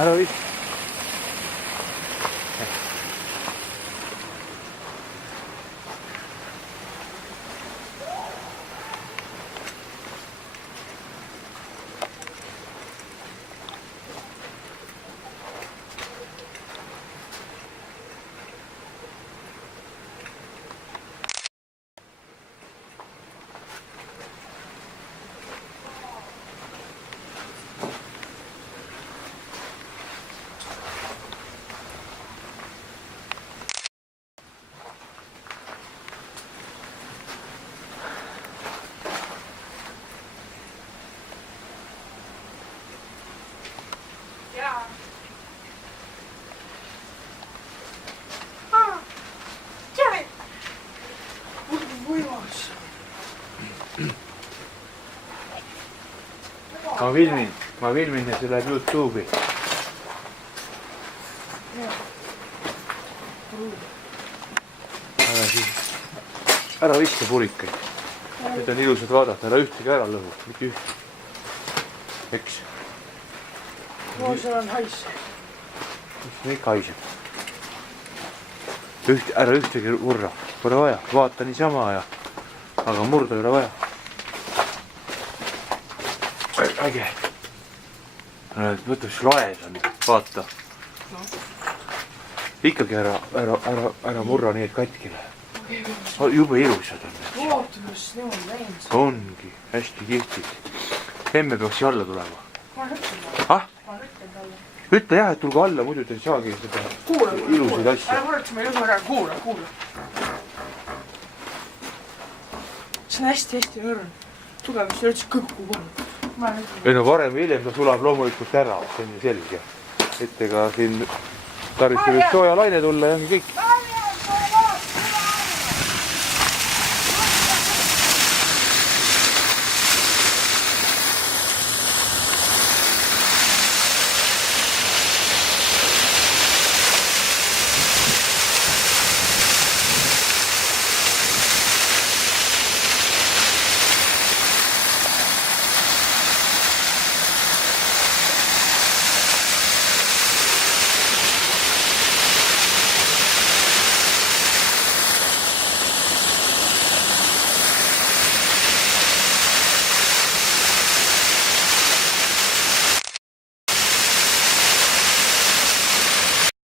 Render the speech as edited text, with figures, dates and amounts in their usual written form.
ära viska. Ma filmin ja see läheb YouTube'i. Ära viska purikaid. Need on ilusad vaadata, ära ühtegi ära lõhu, mitte ühtegi. Eks. No seal on hais. Mis me ikka haiseb? Ära ühtegi murra, pole vaja, vaata niisama ja aga murda ei ole vaja. Äge. Võta, mis laes on, vaata. Ikkagi ära murra nii, et katki läheb. Jube ilusad on need. Vaata, mis niimoodi läinud. Ongi, hästi kihvtid. Emme peaks siia alla tulema. Ma ütlen talle. Ma ütlen talle. Ütle jah, et tulge alla, muidu te ei saagi seda ilusaid asja. Ära muretse, ma ei õhu ära. Kuula. See on hästi õrn. Tugev, mis üldse kõkku polnud. Ei no varem või hiljem ta sulab loomulikult ära, see on ju selge. Et ega siin tarvitse võib sooja laine tulla ja ongi kõik.